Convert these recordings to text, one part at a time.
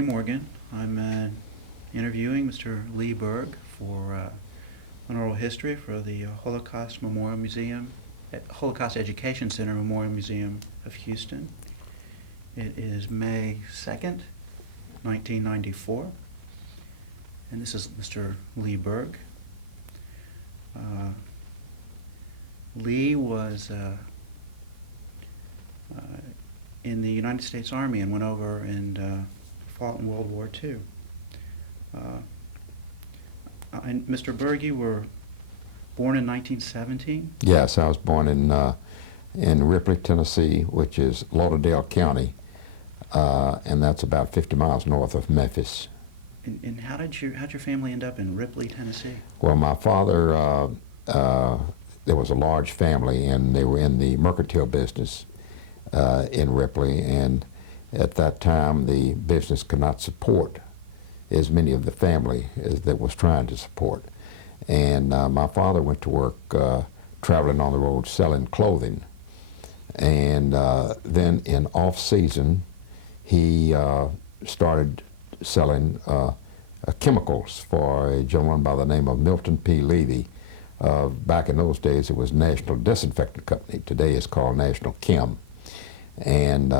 Morgan. I'm interviewing Mr. Lee Berg for an oral history for the Holocaust Memorial Museum, Holocaust Education Center Memorial Museum of Houston. It is May 2nd, 1994, and this is Mr. Lee Berg. Lee was in the United States Army and went over and fought in World War II. And Mr. Berg, you were born in 1917? Yes, I was born in Ripley, Tennessee, which is Lauderdale County, and that's about 50 miles north of Memphis. And how'd your family end up in Ripley, Tennessee? Well, my father, there was a large family, and they were in the mercantile business in Ripley, and at that time the business could not support as many of the family as that was trying to support. And my father went to work traveling on the road selling clothing. And then in off-season, he started selling chemicals for a gentleman by the name of Milton P. Levy. Back in those days, it was National Disinfectant Company. Today it's called National Chem. And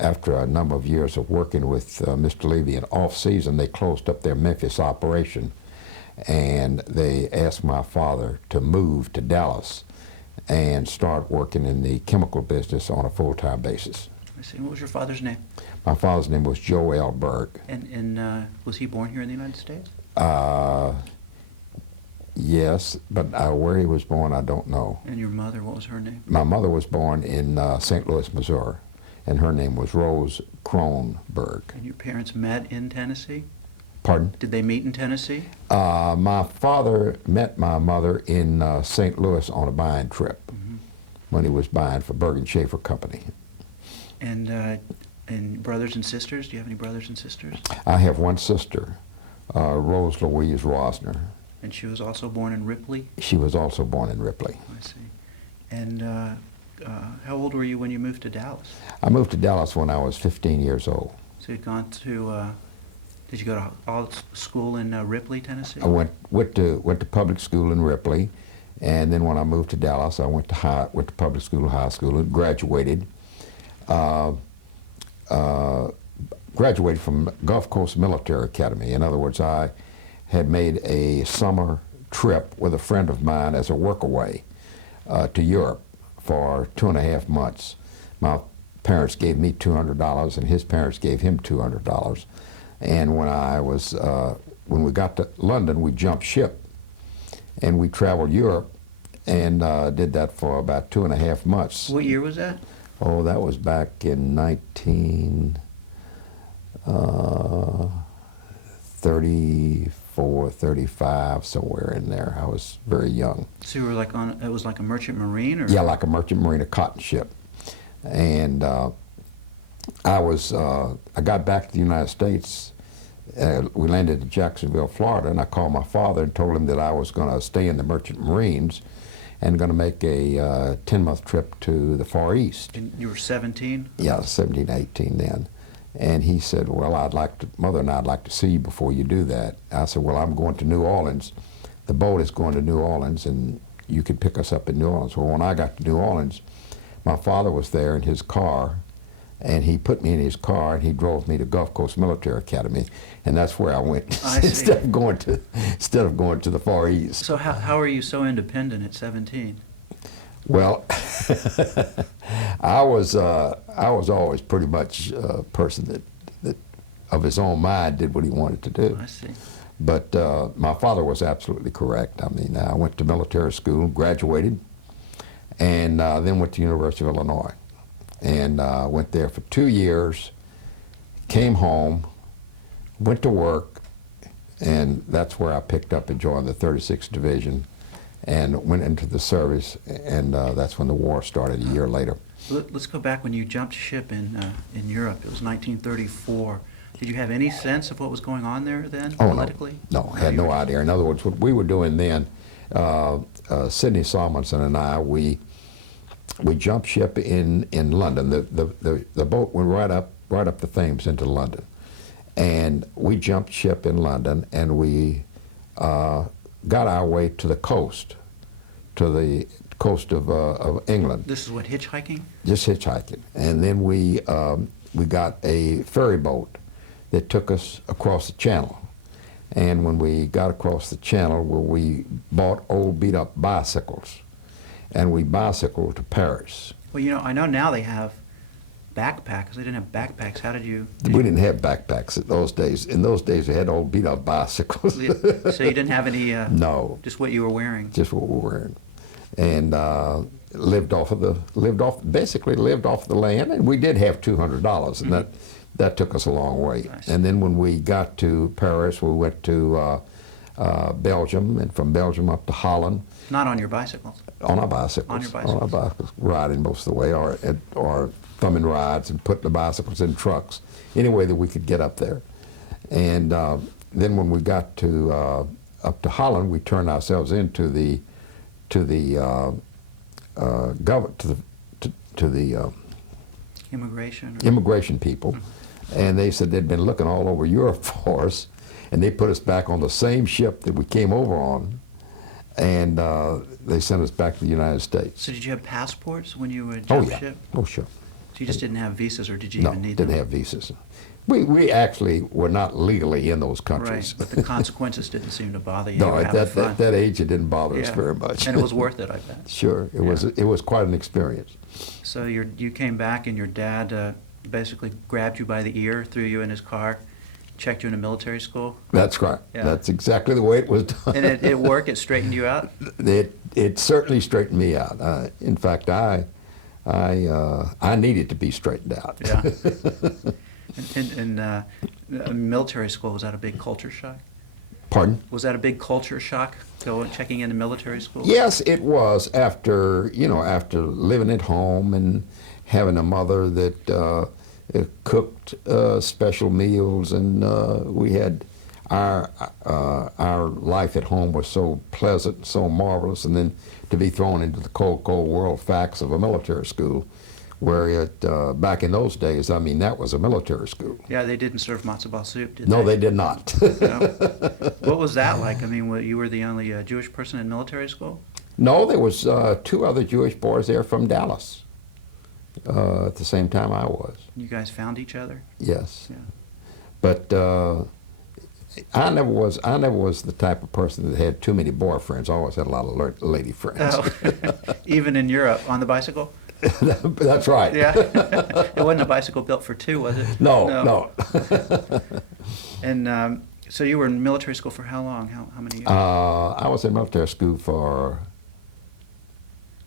after a number of years of working with Mr. Levy in off-season, they closed up their Memphis operation, and they asked my father to move to Dallas and start working in the chemical business on a full-time basis. I see. What was your father's name? My father's name was Joe L. Berg. And was he born here in the United States? Yes, but where he was born, I don't know. And your mother, what was her name? My mother was born in St. Louis, Missouri, and her name was Rose Kronberg. And your parents met in Tennessee? Pardon? Did they meet in Tennessee? My father met my mother in St. Louis on a buying trip when he was buying for Berg and Schaefer Company. And brothers and sisters? Do you have any brothers and sisters? I have one sister, Rose Louise Rosner. And she was also born in Ripley? She was also born in Ripley. I see. And how old were you when you moved to Dallas? I moved to Dallas when I was 15 years old. So you'd gone to, did you go to all school in Ripley, Tennessee? I went to public school in Ripley, and then when I moved to Dallas, I went to public school, high school, and graduated. Graduated from Gulf Coast Military Academy. In other words, I had made a summer trip with a friend of mine as a workaway to Europe for 2.5 months. My parents gave me $200, and his parents gave him $200. And when we got to London, we jumped ship, and we traveled Europe, and did that for about 2.5 months. What year was that? Oh, that was back in 1934, 35, somewhere in there. I was very young. So you were like it was like a merchant marine? Or? Yeah, like a merchant marine, a cotton ship. And I got back to the United States. We landed in Jacksonville, Florida, and I called my father and told him that I was going to stay in the merchant marines and going to make a 10-month trip to the Far East. And you were 17? Yeah, 17, 18 then. And he said, well, Mother and I'd like to see you before you do that. I said, well, I'm going to New Orleans. The boat is going to New Orleans, and you could pick us up in New Orleans. Well, when I got to New Orleans, my father was there in his car, and he put me in his car, and he drove me to Gulf Coast Military Academy, and that's where I went instead of going to the Far East. So how are you so independent at 17? Well, I was always pretty much a person that of his own mind did what he wanted to do. I see. But my father was absolutely correct. I mean, I went to military school, graduated, and then went to University of Illinois. And went there for 2 years, came home, went to work, and that's where I picked up and joined the 36th Division and went into the service, and that's when the war started a year later. Let's go back when you jumped ship in Europe. It was 1934. Did you have any sense of what was going on there then, politically? No, I had no idea. In other words, what we were doing then, Sidney Salmonson and I, we jumped ship in London. The boat went right up the Thames into London. And we jumped ship in London, and we got our way to the coast of England. This is what, hitchhiking? Just hitchhiking. And then we got a ferry boat that took us across the channel. And when we got across the channel, we bought old beat-up bicycles, and we bicycled to Paris. Well, you know, I know now they have backpacks. They didn't have backpacks. How did you? We didn't have backpacks in those days. In those days, we had old beat-up bicycles. So you didn't have any? No. Just what you were wearing. Just what we were wearing, and basically lived off the land. And we did have $200, and that took us a long way. Nice. And then when we got to Paris, we went to Belgium, and from Belgium up to Holland. Not on your bicycles. On our bicycles. On your bicycles. On our bicycles, riding most of the way, or thumbing rides and putting the bicycles in trucks, any way that we could get up there. And then when we got to up to Holland, we turned ourselves into the immigration people, and they said they'd been looking all over Europe for us, and they put us back on the same ship that we came over on, and they sent us back to the United States. So did you have passports when you would jump ship? Oh, sure. So you just didn't have visas, or did you No, even need them? didn't have visas. We actually were not legally in those countries. Right, but the consequences didn't seem to bother you. No, You were at having fun. that age, it didn't bother us Yeah. very much. And it was worth it, I bet. Sure, it was quite an experience. So you came back, and your dad basically grabbed you by the ear, threw you in his car, checked you into military school. That's right. Yeah. That's exactly the way it was done. And it worked. It straightened you out. It certainly straightened me out. In fact, I needed to be straightened out. Yeah. And military school, was that a big culture shock? Pardon? Was that a big culture shock, checking into military school? Yes, it was. After living at home and having a mother that cooked special meals, and we had our life at home was so pleasant, so marvelous, and then to be thrown into the cold world facts of a military school, where back in those days, I mean, that was a military school. Yeah, they didn't serve matzo ball soup, did they? No, they did not. No? What was that like? I mean, you were the only Jewish person in military school? No, there was 2 other Jewish boys there from Dallas at the same time I was. You guys found each other? Yes. Yeah. But I never was the type of person that had too many boyfriends. I always had a lot of lady friends. Oh. Even in Europe, on the bicycle? That's right. Yeah. It wasn't a bicycle built for 2, was it? No. And so you were in military school for how long? How many years? I was in military school for,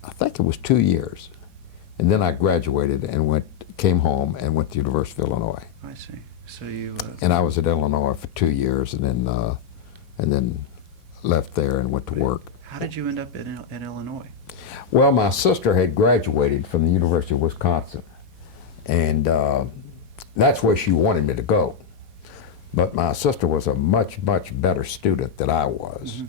I think it was 2 years. And then I graduated and came home and went to University of Illinois. I see. So you. And I was at Illinois for 2 years, and then left there and went to work. How did you end up in Illinois? Well, my sister had graduated from the University of Wisconsin, and that's where she wanted me to go. But my sister was a much better student than I was. Mm-hmm.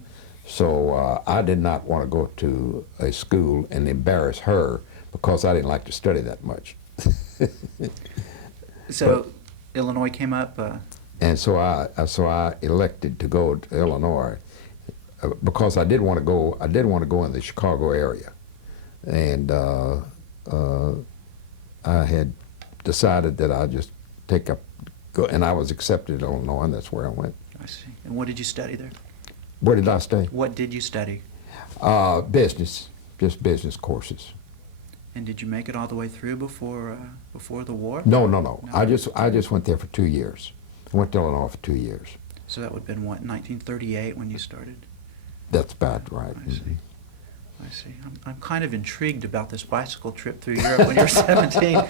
So I did not want to go to a school and embarrass her, because I didn't like to study that much. So Illinois came up? And so I elected to go to Illinois because I did want to go in the Chicago area. And I had decided that I'd just go, and I was accepted in Illinois, and that's where I went. I see. And what did you study there? Where did I stay? What did you study? Business, just business courses. And did you make it all the way through before the war? No. I just went there for 2 years. I went to Illinois for 2 years. So that would have been what, 1938 when you started? That's about right. I see. I see. I'm kind of intrigued about this bicycle trip through Europe when you were 17.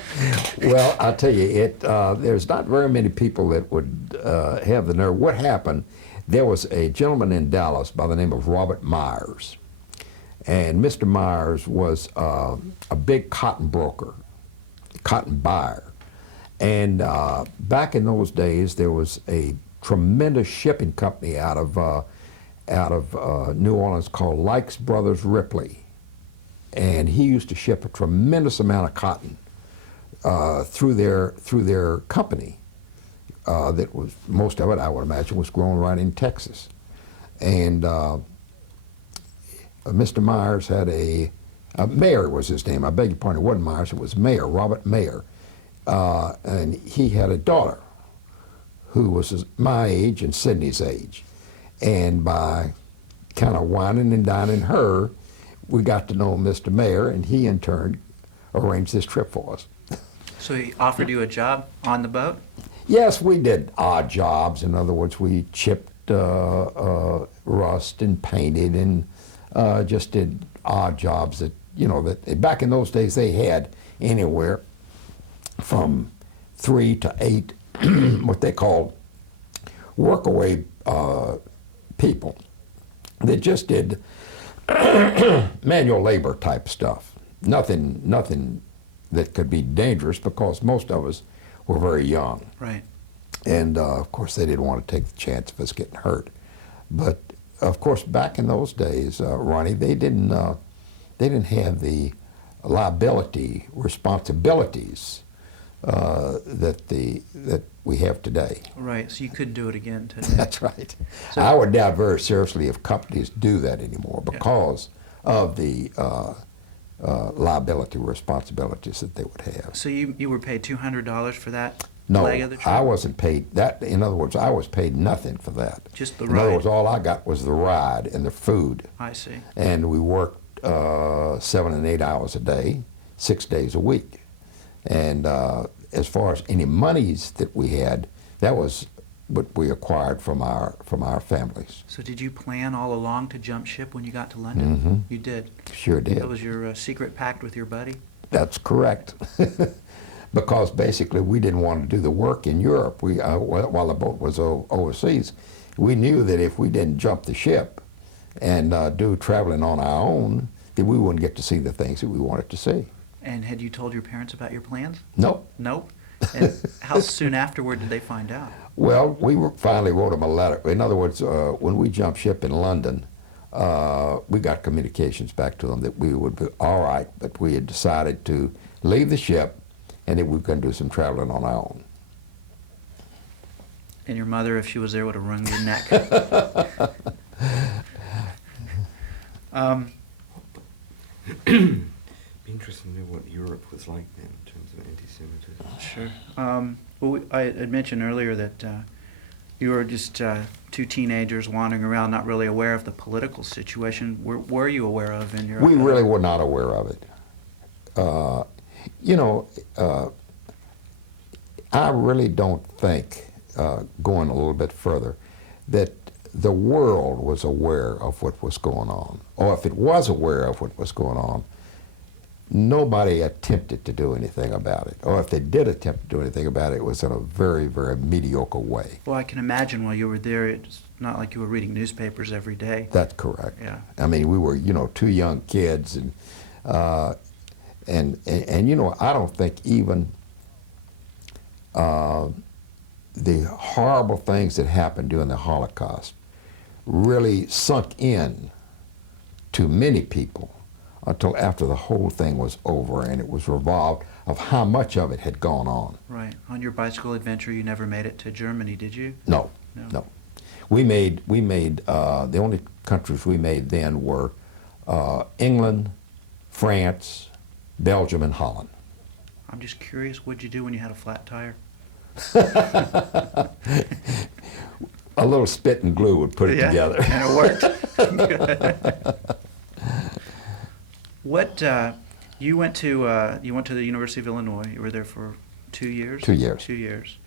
Well, I'll tell you, there's not very many people that would have the nerve. What happened, there was a gentleman in Dallas by the name of Robert Myers. And Mr. Myers was a big cotton broker, cotton buyer. And back in those days, there was a tremendous shipping company out of New Orleans called Likes Brothers Ripley. And he used to ship a tremendous amount of cotton through their company that was, most of it I would imagine was grown right in Texas. And Mr. Myers had Mayer was his name. I beg your pardon, it wasn't Myers, it was Mayer, Robert Mayer. And he had a daughter who was my age and Sydney's age. And by kind of whining and dining her, we got to know Mr. Mayer, and he in turn arranged this trip for us. So he offered you a job on the boat? Yes, we did odd jobs. In other words, we chipped rust and painted and just did odd jobs that, you know, that back in those days they had anywhere from 3 to 8 what they called workaway people that just did manual labor type stuff. Nothing that could be dangerous because most of us were very young. Right. And of course they didn't want to take the chance of us getting hurt. But of course back in those days, Ronnie, they didn't have the liability responsibilities that we have today. Right, so you couldn't do it again today. That's right. So, I would doubt very seriously if companies do that anymore because of the liability responsibilities that they would have. So you were paid $200 for that No, leg of the trip? I wasn't paid that. In other words, I was paid nothing for that. Just the In other ride? words, all I got was the ride and the food. I see. And we worked 7 and 8 hours a day, 6 days a week. And as far as any monies that we had, that was what we acquired from our families. So did you plan all along to jump ship when you got to London? Mm-hmm. You did? Sure did. That was your secret pact with your buddy? That's correct. Because basically we didn't want to do the work in Europe. While the boat was overseas, we knew that if we didn't jump the ship and do traveling on our own, that we wouldn't get to see the things that we wanted to see. And had you told your parents about your plans? Nope. Nope. And how soon afterward did they find out? Well, finally wrote them a letter. In other words, when we jumped ship in London, we got communications back to them that we would be all right, but we had decided to leave the ship and that we were going to do some traveling on our own. And your mother, if she was there, would have wrung your neck. Be interesting to know what Europe was like then in terms of anti-Semitism. Sure. Well, I had mentioned earlier that you were just two teenagers wandering around, not really aware of the political situation. Were you aware of in Europe? We really were not aware of it. You know, I really don't think, going a little bit further, that the world was aware of what was going on. Or if it was aware of what was going on, nobody attempted to do anything about it. Or if they did attempt to do anything about it, it was in a very, very mediocre way. Well, I can imagine while you were there, it's not like you were reading newspapers every day. That's correct. Yeah. I mean, we were, you know, two young kids, and you know, I don't think even the horrible things that happened during the Holocaust really sunk in to many people until after the whole thing was over and it was revolved of how much of it had gone on. Right. On your bicycle adventure, you never made it to Germany, did you? No, No. no. We made the only countries we made then were England, France, Belgium, and Holland. I'm just curious, what'd you do when you had a flat tire? A little spit and glue would put it together. And it worked. What you went to the University of Illinois. You were there for 2 years. 2 years. 2 years.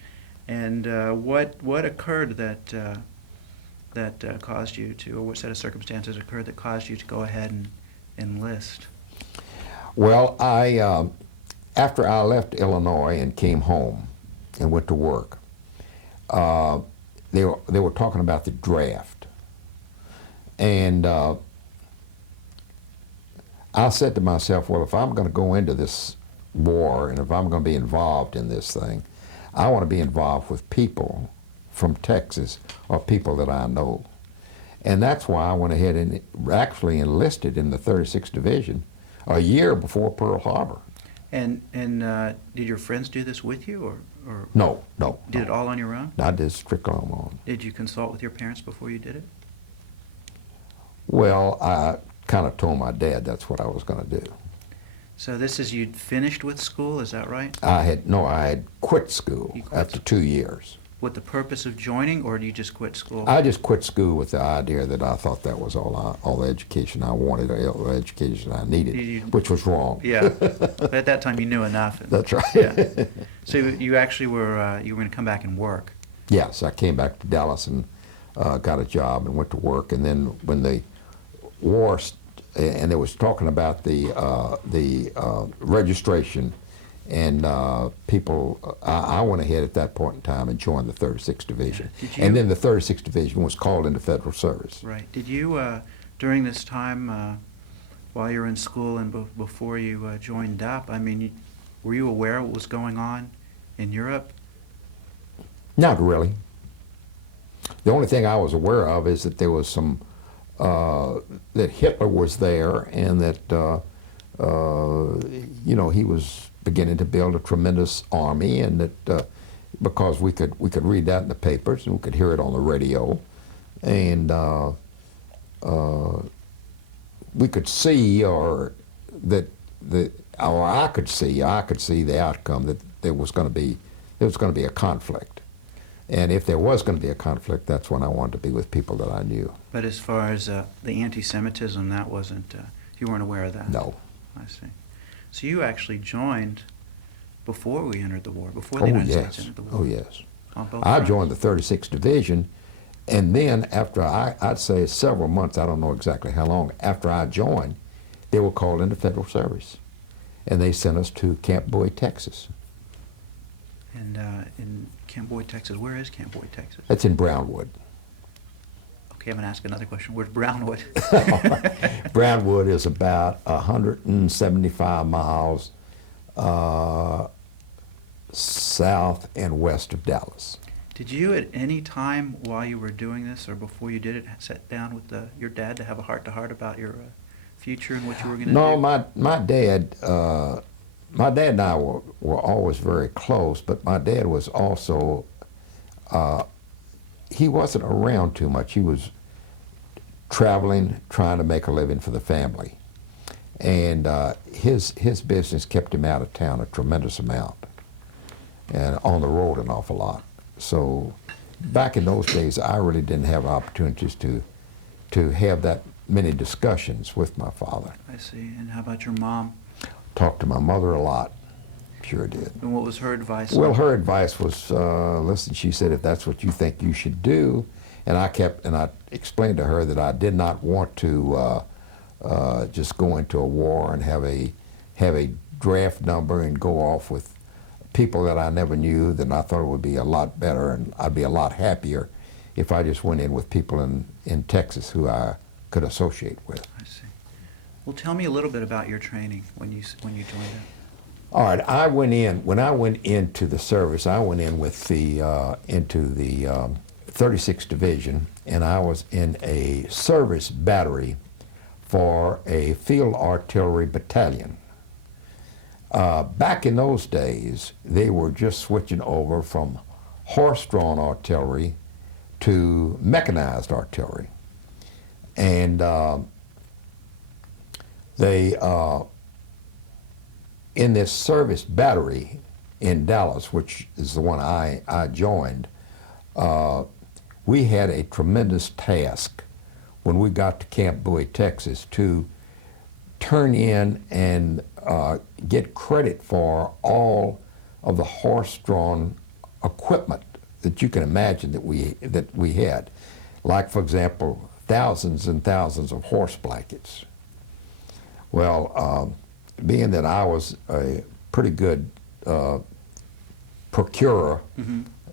And what occurred that caused you to, or what set of circumstances occurred that caused you to go ahead and enlist? Well, after I left Illinois and came home and went to work, they were talking about the draft, and I said to myself, well, if I'm going to go into this war and if I'm going to be involved in this thing, I want to be involved with people from Texas or people that I know. And that's why I went ahead and actually enlisted in the 36th Division a year before Pearl Harbor. And did your friends do this with you, or No, no. did it all on your own? I did strictly on my own. Did you consult with your parents before you did it? Well, I kind of told my dad that's what I was going to do. So this is you'd finished with school, is that right? I had quit school You quit after 2 years. With the purpose of joining, or do you just quit school? I just quit school with the idea that I thought that was all the education I wanted, or all the education I needed, which was wrong. Yeah, but at that time you knew enough. That's right. Yeah. So you actually were going to come back and work. Yes, I came back to Dallas and got a job and went to work. And then when the war, and they was talking about the registration, and people, I went ahead at that point in time and joined the 36th Division. Did you? And then the 36th Division was called into federal service. Right. Did you, during this time, while you were in school and before you joined up, I mean, were you aware of what was going on in Europe? Not really. The only thing I was aware of is that there was some, that Hitler was there, and that, you know, he was beginning to build a tremendous army, and that because we could read that in the papers and we could hear it on the radio, and we could see, or I could see the outcome, that there was going to be a conflict. And if there was going to be a conflict, that's when I wanted to be with people that I knew. But as far as the anti-Semitism, that wasn't, you weren't aware of that? No. I see. So you actually joined before we entered the war, before the United States entered the war? Oh, yes. On both I fronts? joined the 36th Division, and then after I'd say several months, I don't know exactly how long, after I joined, they were called into federal service. And they sent us to Camp Boyd, Texas. And in Camp Boyd, Texas, where is Camp Boyd, Texas? That's in Brownwood. Okay, I'm going to ask another question. Where's Brownwood? Brownwood is about 175 miles south and west of Dallas. Did you at any time while you were doing this or before you did it sit down with your dad to have a heart-to-heart about your future and what you were going to do? No, my dad and I were always very close, but my dad was also, he wasn't around too much. He was traveling, trying to make a living for the family. And his business kept him out of town a tremendous amount and on the road an awful lot. So back in those days, I really didn't have opportunities to have that many discussions with my father. I see. And how about your mom? Talked to my mother a lot. Sure did. And what was her advice? Well, her advice was, listen, she said, if that's what you think you should do, and I explained to her that I did not want to just go into a war and have a draft number and go off with people that I never knew. Then I thought it would be a lot better and I'd be a lot happier if I just went in with people in Texas who I could associate with. I see. Well, tell me a little bit about your training when you joined it. All right, when I went into the service, I went in with into the 36th Division, and I was in a service battery for a field artillery battalion. Back in those days, they were just switching over from horse-drawn artillery to mechanized artillery. And in this service battery in Dallas, which is the one I joined, we had a tremendous task when we got to Camp Boyd, Texas, to turn in and get credit for all of the horse-drawn equipment that you can imagine that we had. Like, for example, thousands and thousands of horse blankets. Well, being that I was a pretty good procurer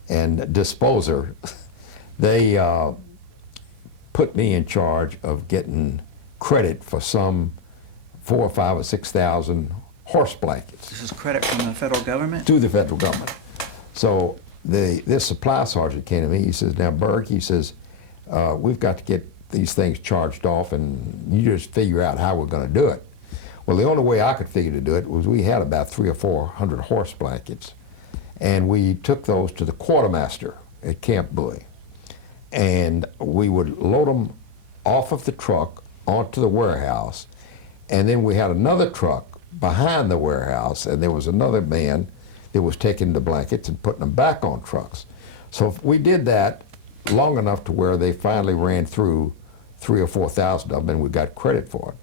and disposer, they put me in charge of getting credit for some 4,000 or 5,000 or 6,000 horse blankets. This is credit from the federal government? To the federal government. So this supply sergeant came to me, he says, now Berg, he says, we've got to get these things charged off and you just figure out how we're going to do it. Well, the only way I could figure to do it was we had about 300 or 400 horse blankets, and we took those to the quartermaster at Camp Bowie, and we would load them off of the truck onto the warehouse, and then we had another truck behind the warehouse, and there was another man that was taking the blankets and putting them back on trucks. So if we did that long enough to where they finally ran through 3,000 or 4,000 of them, and we got credit for it.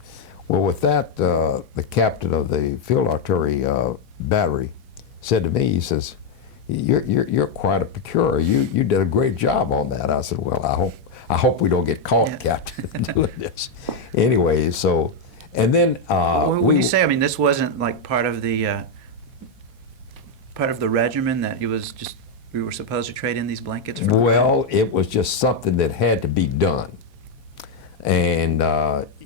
Well, with that, the captain of the field artillery battery said to me, he says, "You're quite a procurer. You did a great job on that." I said, "Well, I hope we don't get caught, Yeah. Captain, doing this." Anyway, so, and then When you say, I mean, this wasn't like part of the regimen that we were supposed to trade in these blankets for? well, it was just something that had to be done, and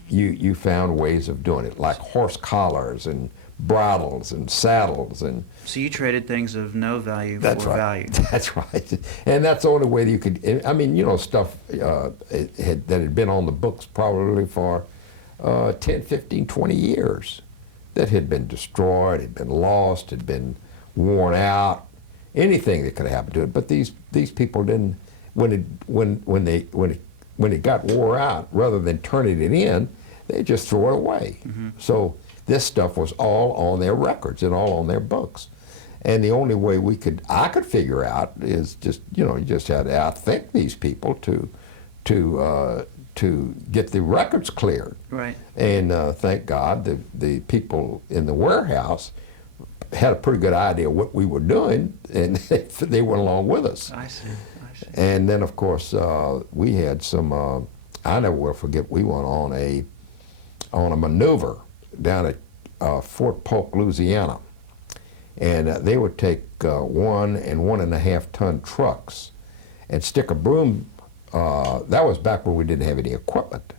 you found ways of doing it, like horse collars and bridles and saddles and. So you traded things of no value That's for right. value. That's right. And that's the only way that you could, I mean, stuff that had been on the books probably for 10, 15, 20 years that had been destroyed, had been lost, had been worn out, anything that could have happened to it. But these people didn't, when it got wore out, rather than turning it in, they just threw it away. Mm-hmm. So this stuff was all on their records and all on their books. And the only way I could figure out is just, you just had to outthink these people to get the records cleared. Right. And thank God the people in the warehouse had a pretty good idea what we were doing, and they went along with us. I see. And then, of course, we had some, I never will forget, we went on a maneuver down at Fort Polk, Louisiana. And they would take 1 and 1.5 ton trucks and stick a broom, that was back when we didn't have any equipment,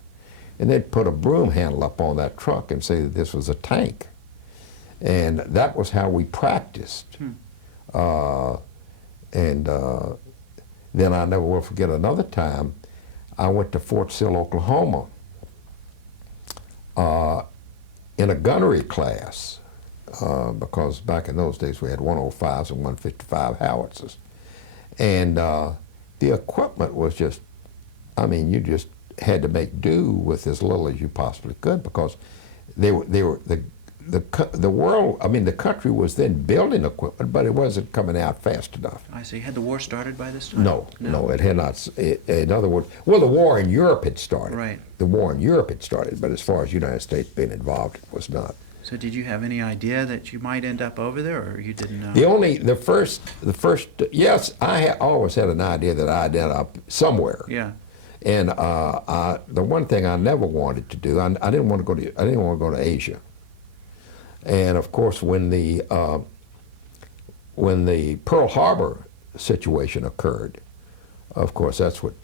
and they'd put a broom handle up on that truck and say that this was a tank. And that was how we practiced. And then I never will forget another time, I went to Fort Sill, Oklahoma in a gunnery class. Because back in those days we had 105s and 155 howitzers. And the equipment was just, I mean, you just had to make do with as little as you possibly could, because the world, I mean, the country was then building equipment, but it wasn't coming out fast enough. I see. Had the war started by this time? No, it had not. In other words, well, the war in Europe had started. Right. The war in Europe had started, but as far as the United States being involved, it was not. So did you have any idea that you might end up over there, or you didn't know? The first, yes, I always had an idea that I'd end up somewhere. Yeah. And the one thing I never wanted to do, I didn't want to go to Asia. And of course, when the Pearl Harbor situation occurred, of course, that's what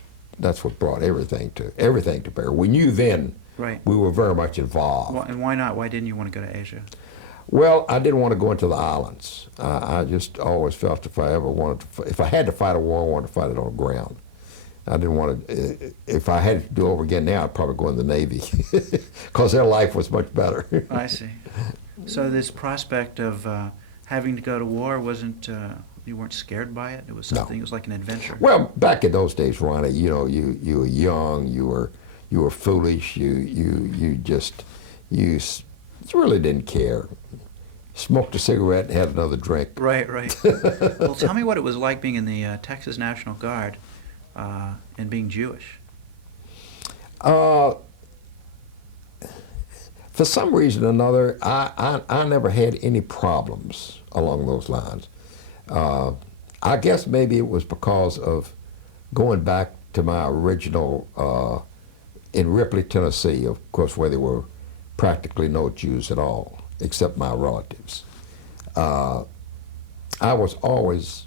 brought everything to bear. We knew then. Right. We were very much involved. Well, and why not? Why didn't you want to go to Asia? Well, I didn't want to go into the islands. I just always felt if I had to fight a war, I wanted to fight it on the ground. I didn't want to, if I had to do it over again now, I'd probably go in the Navy, because their life was much better. I see. So this prospect of having to go to war wasn't, you weren't scared by it? It was something, it was like an adventure. Well, back in those days, Ronnie, you were young, you were foolish, you really didn't care. Smoked a cigarette and had another drink. Right. Well, tell me what it was like being in the Texas National Guard and being Jewish. For some reason or another, I never had any problems along those lines. I guess maybe it was because of going back to my original in Ripley, Tennessee, of course, where there were practically no Jews at all, except my relatives. I was always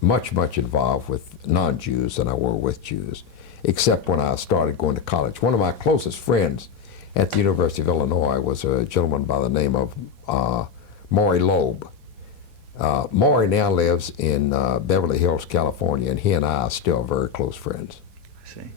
much involved with non-Jews than I were with Jews, except when I started going to college. One of my closest friends at the University of Illinois was a gentleman by the name of Maury Loeb. Maury now lives in Beverly Hills, California, and he and I are still very close friends. I see.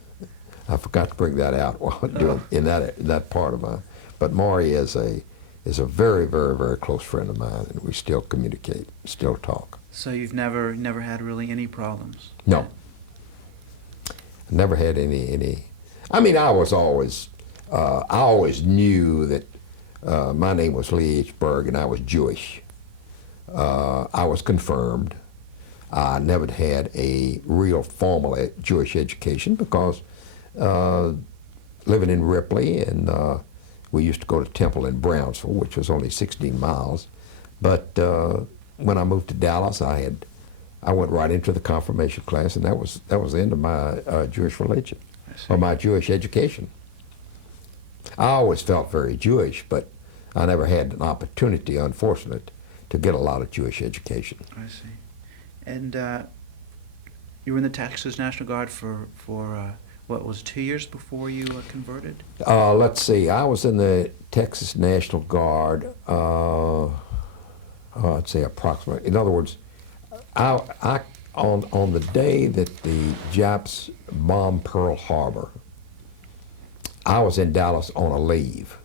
I forgot to bring that out while doing in that part of my. But Maury is a very, very, very close friend of mine, and we still communicate, still talk. So you've never had really any problems? No. Never had any. I mean, I always knew that my name was Lee H. Berg, and I was Jewish. I was confirmed. I never had a real formal Jewish education because living in Ripley, and we used to go to temple in Brownsville, which was only 16 miles. But when I moved to Dallas, I went right into the confirmation class, and that was the end of my Jewish religion, or my Jewish education. I always felt very Jewish, but I never had an opportunity, unfortunate, to get a lot of Jewish education. I see. And you were in the Texas National Guard for what was 2 years before you converted? Let's see. I was in the Texas National Guard. I'd say approximately. In other words, I on the day that the Japs bombed Pearl Harbor, I was in Dallas on a leave.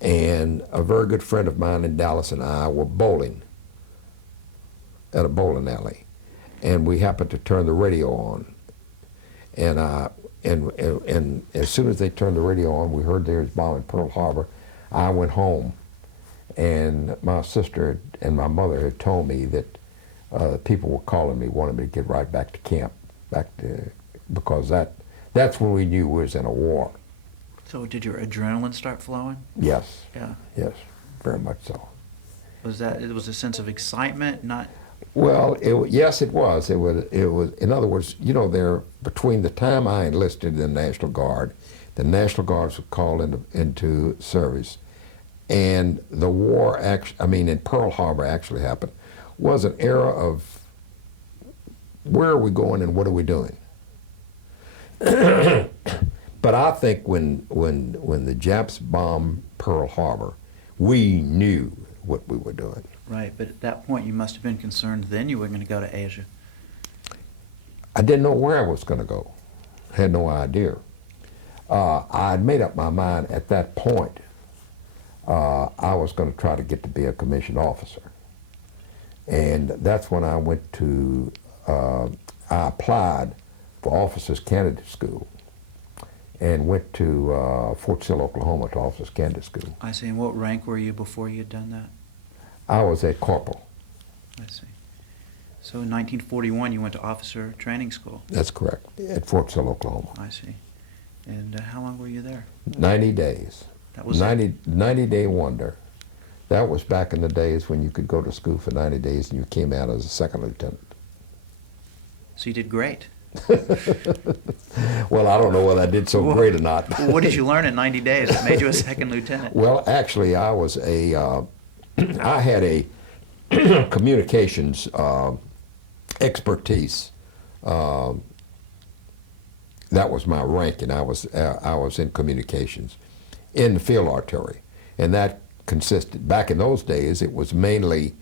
And a very good friend of mine in Dallas and I were bowling at a bowling alley. And we happened to turn the radio on. And as soon as they turned the radio on, we heard they was bombing Pearl Harbor. I went home, and my sister and my mother had told me that people were calling me, wanting me to get right back to camp, because that's when we knew we was in a war. So did your adrenaline start flowing? Yes. Yeah. Yes, very much so. It was a sense of excitement, not? Well, yes, it was. It was. In other words, between the time I enlisted in the National Guard, the National Guards were called into service, and the war in Pearl Harbor actually happened, was an era of where are we going and what are we doing? But I think when the Japs bombed Pearl Harbor, we knew what we were doing. Right, but at that point you must have been concerned then you were going to go to Asia. I didn't know where I was going to go. Had no idea. I had made up my mind at that point I was going to try to get to be a commissioned officer. And that's when I went to, I applied for Officers Candidate School and went to Fort Sill, Oklahoma to Officers Candidate School. I see. And what rank were you before you had done that? I was a corporal. I see. So in 1941 you went to officer training school. That's correct, at Fort Sill, Oklahoma. I see. And how long were you there? 90 days. That was 90-day wonder. That was back in the days when you could go to school for 90 days and you came out as a second lieutenant. So you did great. Well, I don't know whether I did so great or not. What did you learn in 90 days that made you a second lieutenant? Well, actually, I was I had a communications expertise. That was my rank, and I was in communications in the field artillery, and that consisted, back in those days, it was mainly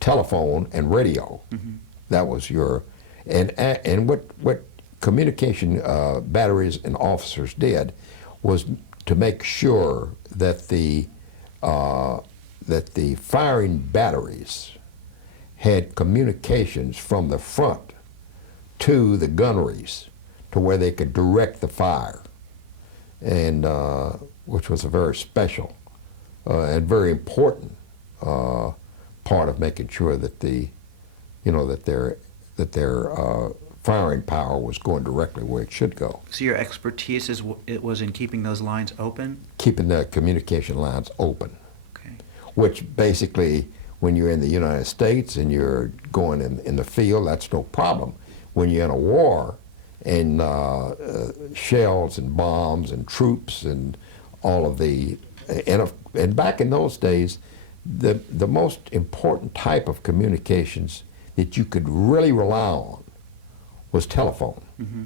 telephone and radio. Mm-hmm. That was your, and what communication batteries and officers did was to make sure that the firing batteries had communications from the front to the gunneries to where they could direct the fire, and which was a very special and very important part of making sure that that their firing power was going directly where it should go. So your expertise it was in keeping those lines open? Keeping the communication lines open. Okay. Which Basically, when you're in the United States and you're going in the field, that's no problem. When you're in a war and shells and bombs and troops and all of the, and back in those days, the most important type of communications that you could really rely on was telephone. Mm-hmm.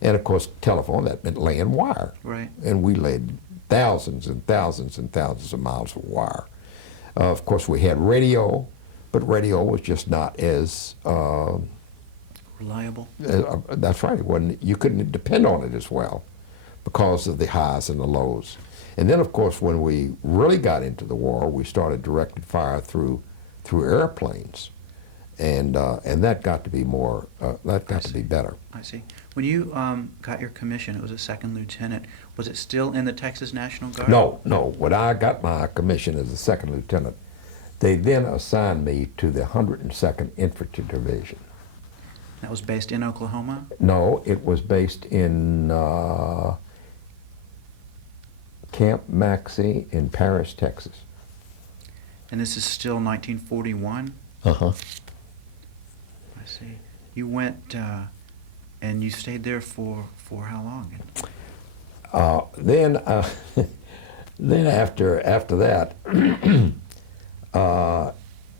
And of course, telephone, that meant laying wire. Right. And we laid thousands and thousands and thousands of miles of wire. Of course, we had radio, but radio was just not as reliable. That's right. It wasn't. You couldn't depend on it as well because of the highs and the lows. And then, of course, when we really got into the war, we started directed fire through airplanes, and that got to be more to be better. I see. When you got your commission, it was a second lieutenant. Was it still in the Texas National Guard? No. When I got my commission as a second lieutenant, they then assigned me to the 102nd Infantry Division. That was based in Oklahoma? No, it was based in Camp Maxi in Paris, Texas. And this is still 1941? Uh-huh. I see. You went and you stayed there for how long? Then after that,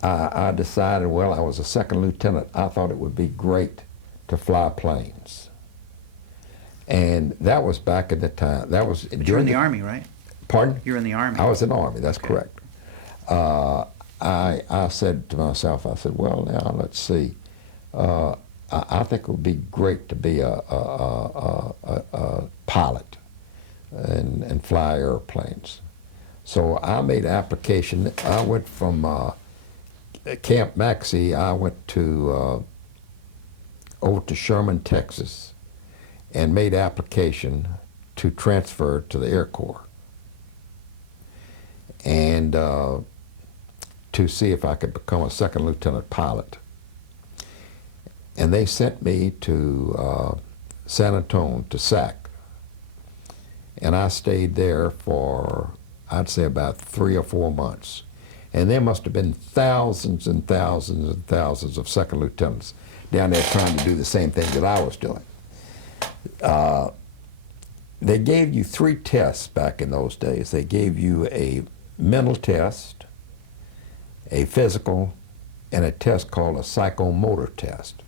I decided, well, I was a second lieutenant. I thought it would be great to fly planes. And that was back at the time. That was But you're in the Army, right? Pardon? You're in the Army. I was in the Army, that's Okay. correct. I said to myself, I said, well, now, let's see. I think it would be great to be a pilot and fly airplanes. So I made an application. I went from Camp Maxi, I went to over to Sherman, Texas, and made application to transfer to the Air Corps and to see if I could become a second lieutenant pilot. And they sent me to San Antonio, to SAC. And I stayed there for, I'd say, about 3 or 4 months. And there must have been thousands and thousands and thousands of second lieutenants down there trying to do the same thing that I was doing. They gave you 3 tests back in those days. They gave you a mental test, a physical, and a test called a psychomotor test.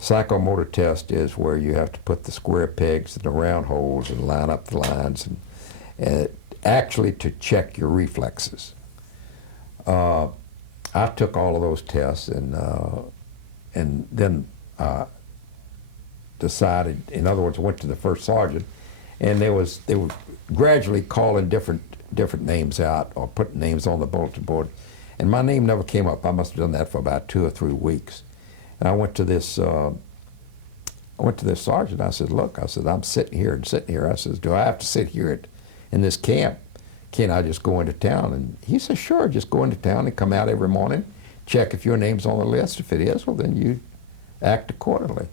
Psychomotor test is where you have to put the square pegs in the round holes and line up the lines, and actually to check your reflexes. I took all of those tests and then decided, in other words, I went to the first sergeant, and they were gradually calling different names out or putting names on the bulletin board, and my name never came up. I must have done that for about 2 or 3 weeks. And I went to this sergeant. I said, look, I said, I'm sitting here. I said, do I have to sit here in this camp? Can't I just go into town? And he said, sure, just go into town and come out every morning, check if your name's on the list. If it is, well, then you act accordingly.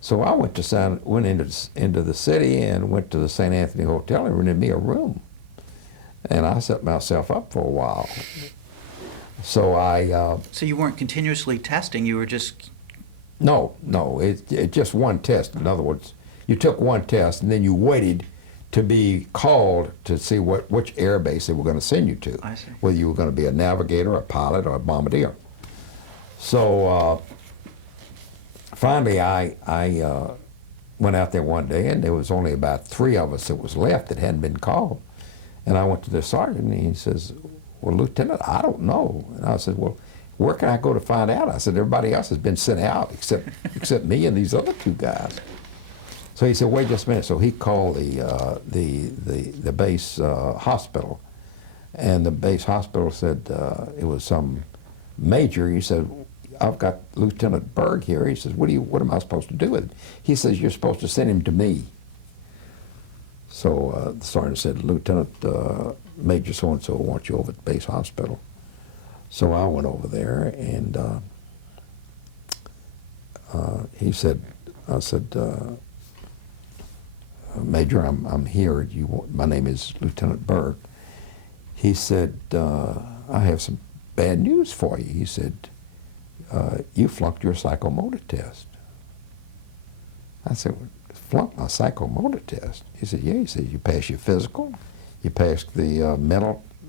So I went into the city and went to the St. Anthony Hotel and rented me a room. And I set myself up for a while. So So you weren't continuously testing, you were just... No, it just one test. In other words, you took one test and then you waited to be called to see which air base they were going to send you to. I see. Whether you were going to be a navigator, a pilot, or a bombardier. So finally I went out there one day, and there was only about 3 of us that was left that hadn't been called. And I went to the sergeant, and he says, well, Lieutenant, I don't know. And I said, well, where can I go to find out? I said, everybody else has been sent out except me and these other 2 guys. So he said, wait just a minute. So he called the base hospital, and the base hospital said it was some major. He said, I've got Lieutenant Berg here. He says, what am I supposed to do with him? He says, you're supposed to send him to me. So the sergeant said, Lieutenant Major so-and-so wants you over at the base hospital. So I went over there, and he said, I said, Major, I'm here. My name is Lieutenant Berg. He said, I have some bad news for you. He said, you flunked your psychomotor test. I said, flunked my psychomotor test? He said, yeah. He said, you passed your physical, you passed the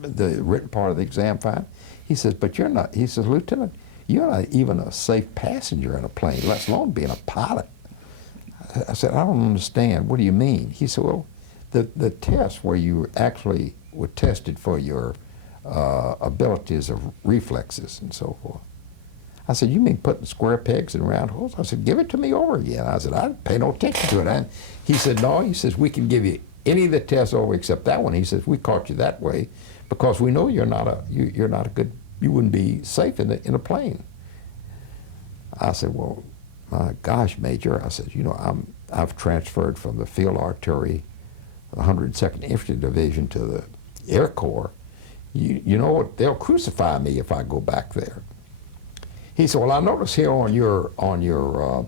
the written part of the exam fine. He says, but you're not, he says, Lieutenant, you're not even a safe passenger in a plane, let alone being a pilot. I said, I don't understand. What do you mean? He said, well, the test where you actually were tested for your abilities of reflexes and so forth. I said, you mean putting square pegs in round holes? I said, give it to me over again. I said, I didn't pay no attention to it. He said, no. He says, we can give you any of the tests over except that one. He says, we caught you that way because we know you're not a good, you wouldn't be safe in a plane. I said, well, my gosh, Major. I said, you know, I've transferred from the Field Artillery, the 102nd Infantry Division to the Air Corps. You know what? They'll crucify me if I go back there. He said, well, I notice here on your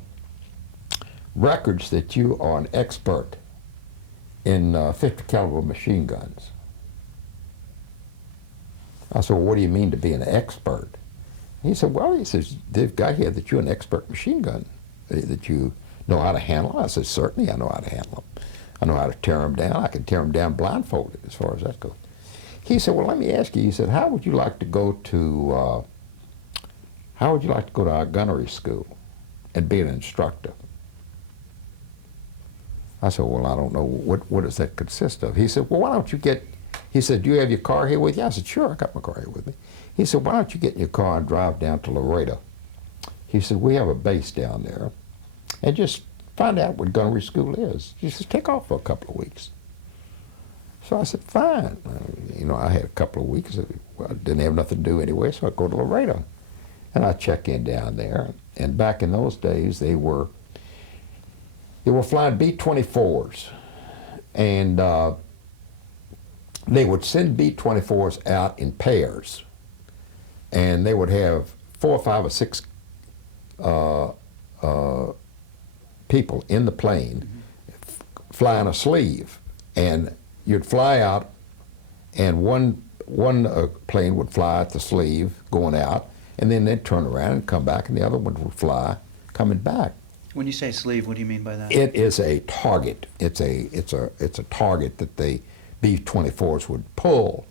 records that you are an expert in 50 caliber machine guns. I said, well, what do you mean to be an expert? He said, well, he says, they've got here that you're an expert machine gun, that you know how to handle. I said, certainly I know how to handle them. I know how to tear them down. I can tear them down blindfolded as far as that goes. He said, well, let me ask you, he said, how would you like to go to our gunnery school and be an instructor? I said, well, I don't know, what does that consist of? He said, well, why don't you get, he said, do you have your car here with you? I said, sure, I got my car here with me. He said, why don't you get in your car and drive down to Liberators? He said, we have a base down there, and just find out what gunnery school is. He says, take off for a couple of weeks. So I said, fine. You know, I had a couple of weeks. Well, I didn't have nothing to do anyway, so I go to Liberators. And I check in down there. And back in those days, they were flying B-24s. And they would send B-24s out in pairs. And they would have 4 or 5 or 6 people in the plane flying a sleeve. And you'd fly out, and one plane would fly at the sleeve going out, and then they'd turn around and come back, and the other one would fly coming back. When you say sleeve, what do you mean by that? It is a target. It's a target that the B-24s would pull,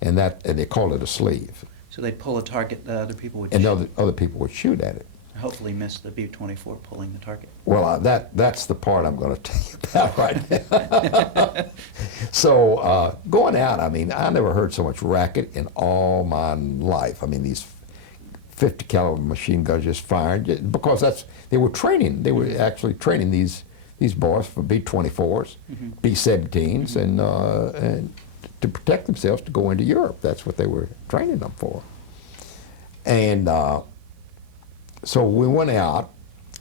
and they call it a sleeve. So they'd pull a target that other people would and shoot. other people would shoot at it. Hopefully miss the B-24 pulling the target. Well, that's the part I'm going to tell you about right now. So going out, I mean, I never heard so much racket in all my life. I mean, these 50 caliber machine guns just firing, because they were training. They were actually training these boys for B-24s, B-17s, and to protect themselves to go into Europe. That's what they were training them for. And so we went out,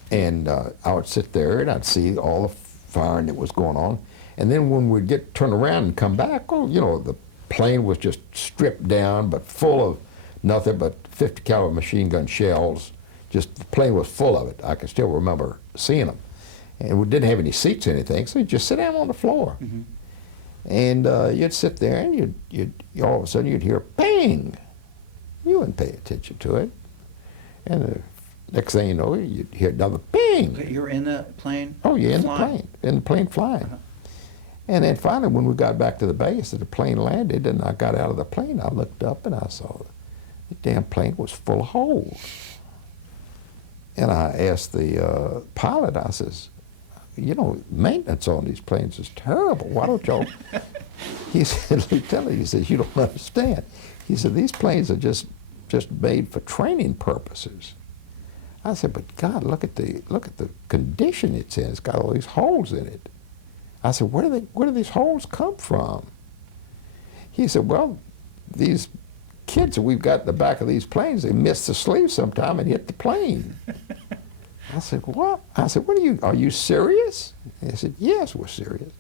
and I would sit there and I'd see all the firing that was going on. And then when we'd turn around and come back, well, you know, the plane was just stripped down, but full of nothing but 50 caliber machine gun shells. Just the plane was full of it. I can still remember seeing them. And we didn't have any seats or anything, so you'd just sit down on the floor. And you'd sit there, and you'd all of a sudden you'd hear bang. You wouldn't pay attention to it. And the next thing you know, you'd hear another bang. You're in the plane? Oh, you're in flying? the plane flying. And then finally, when we got back to the base, the plane landed, and I got out of the plane, I looked up and I saw the damn plane was full of holes. And I asked the pilot, I says, you know, maintenance on these planes is terrible. Why don't y'all? He said, Lieutenant, he says, you don't understand. He said, these planes are just made for training purposes. I said, but God, look at the condition it's in. It's got all these holes in it. I said, where do these holes come from? He said, well, these kids that we've got in the back of these planes, they miss the sleeve sometime and hit the plane. I said, what? I said, are you serious? He said, yes, we're serious.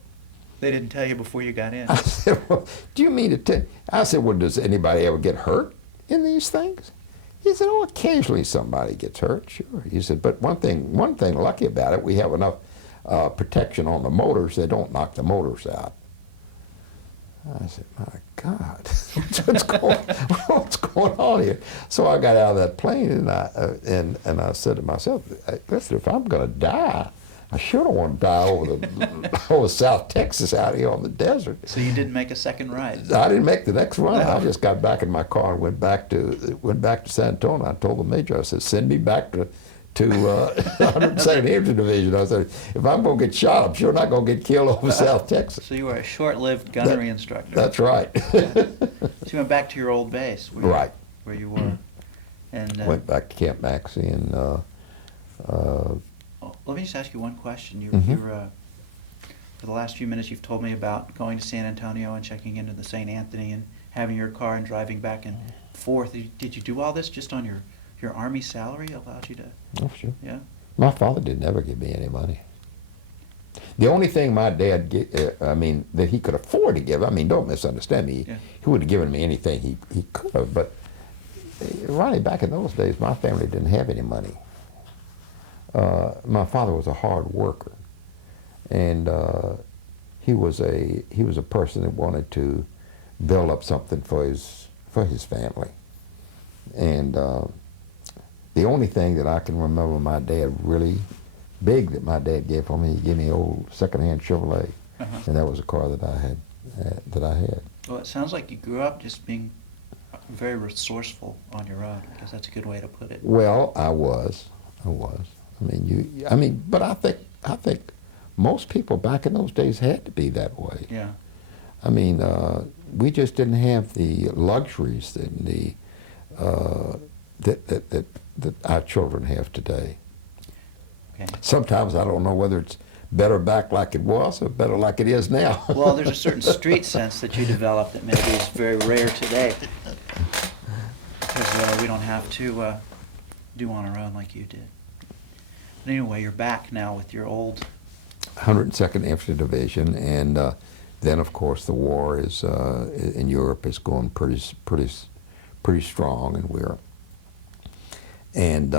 They didn't tell you before you got in. I said, well, do you mean to tell? I said, well, does anybody ever get hurt in these things? He said, oh, occasionally somebody gets hurt, sure. He said, but one thing lucky about it, we have enough protection on the motors, they don't knock the motors out. I said, my God, what's going on here? So I got out of that plane, and I said to myself, listen, if I'm going to die, I sure don't want to die over South Texas out here on the desert. So you didn't make a second ride? I didn't make the next run. I just got back in my car and went back to San Antonio. I told the major, I said, send me back to 102nd Infantry Division. I said, if I'm going to get shot, I'm sure not going to get killed over South Texas. So you were a short-lived gunnery instructor. That's right. So you went back to your old base. Where you were. And went back to Camp Maxi, and let me just ask you one question. for the last few minutes you've told me about going to San Antonio and checking into the St. Anthony and having your car and driving back and forth. Did you do all this just on your Army salary allowed you to? Oh, sure. Yeah? My father didn't ever give me any money. The only thing my dad, that he could afford to give, don't misunderstand me, Yeah. he would have given me anything he could have, but Ronnie, back in those days, my family didn't have any money. My father was a hard worker, and he was a person that wanted to build up something for his family. And the only thing that I can remember my dad really big that my dad gave for me, he gave me an old secondhand Chevrolet, and that was a car that I had. Well, it sounds like you grew up just being very resourceful on your own. I guess that's a good way to put it. Well, I was. But I think most people back in those days had to be that way. Yeah. We just didn't have the luxuries that our children have today. Okay. Sometimes I don't know whether it's better back like it was or better like it is now. Well, there's a certain street sense that you developed that maybe is very rare today, because we don't have to do on our own like you did. But anyway, you're back now with your old 102nd Infantry Division, and then of course the war is in Europe is going pretty strong, and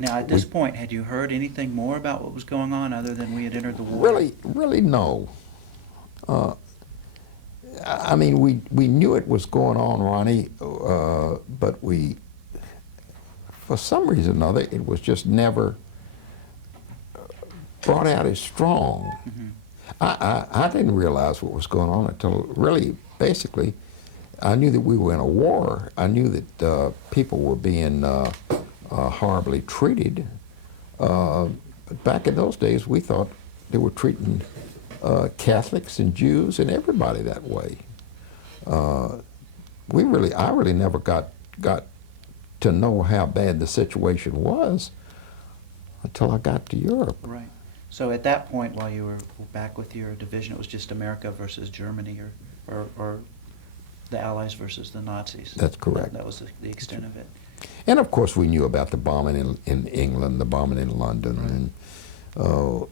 now, at this point, had you heard anything more about what was going on other than we had entered the war? Really no. We knew it was going on, Ronnie, but for some reason or another, it was just never brought out as strong. Mm-hmm. I didn't realize what was going on until really, basically, I knew that we were in a war. I knew that people were being horribly treated. But back in those days, we thought they were treating Catholics and Jews and everybody that way. I really never got to know how bad the situation was until I got to Europe. Right. So at that point, while you were back with your division, it was just America versus Germany, or the Allies versus the Nazis. That's correct. That was the extent of it. And of course, we knew about the bombing in England, the bombing in London, and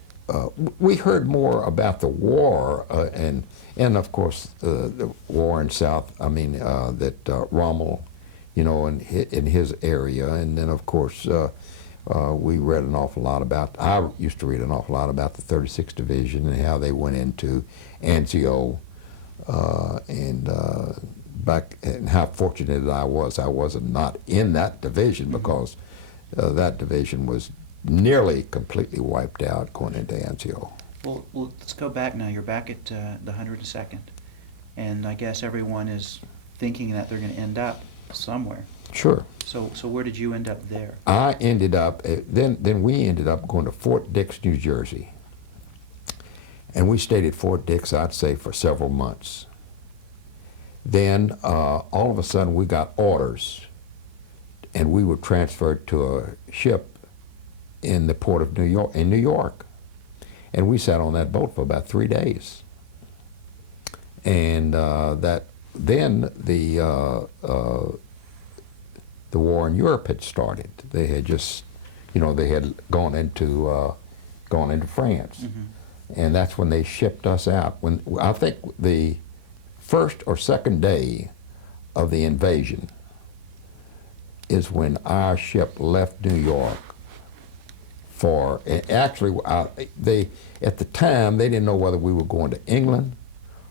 we heard more about the war, and of course the war in South. That Rommel, in his area, and then of course we read an awful lot about. I used to read an awful lot about the 36th Division and how they went into Anzio, and how fortunate I was. I wasn't not in that division because that division was nearly completely wiped out going into Anzio. Well, let's go back now. You're back at the 102nd, and I guess everyone is thinking that they're going to end up somewhere. Sure. So where did you end up there? I ended up, then we ended up going to Fort Dix, New Jersey. And we stayed at Fort Dix, I'd say, for several months. Then all of a sudden we got orders, and we were transferred to a ship in the port of New York. And we sat on that boat for about 3 days. And then the war in Europe had started. They had just, they had gone into France. Mm-hmm. And that's when they shipped us out. When I think the first or second day of the invasion is when our ship left New York for, actually, at the time, they didn't know whether we were going to England